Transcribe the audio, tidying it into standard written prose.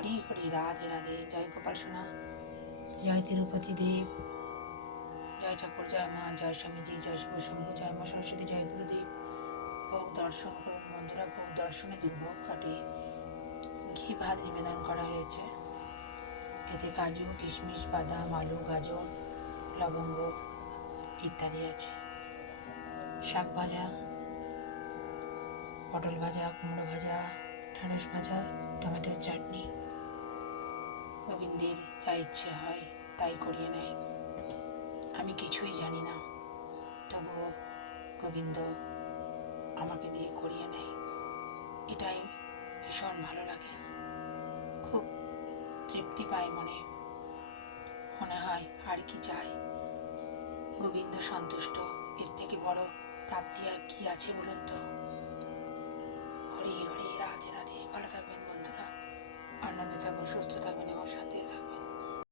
হরি হরি, রাধে রাধে। জয় গোপাল সোনা, জয় তিরুপতি দেব, জয় ঠাকুর, জয় মা, জয় স্বামীজি, জয় শিব শম্ভু, জয় মা সরস্বতী, জয় গুরুদেব। ভোগ দর্শন করুন বন্ধুরা, ভোগ দর্শনে দুর্ভোগ কাটে। ঘি ভাত নিবেদন করা হয়েছে, এতে কাজু, কিশমিশ, বাদাম, আলু, গাজর, লবঙ্গ ইত্যাদি আছে। শাক ভাজা, পটল ভাজা, কুমড়ো ভাজা, ঢেঁড়স ভাজা, টমেটোর চাটনি। গোবিন্দের যা ইচ্ছে হয় তাই করিয়ে নেয়। আমি কিছুই জানি না, তবুও গোবিন্দ আমাকে দিয়ে করিয়ে নেয়। এটাই ভীষণ ভালো লাগে, খুব তৃপ্তি পায় মনে। মনে হয় আর কি চাই, গোবিন্দ সন্তুষ্ট, এর থেকে বড় প্রাপ্তি আর কি আছে বলুন তো। হরি হরি, রাধে রাধে। ভালো থাকবেন বন্ধুরা, আনন্দে থাকবেন, সুস্থ থাকবেন এবং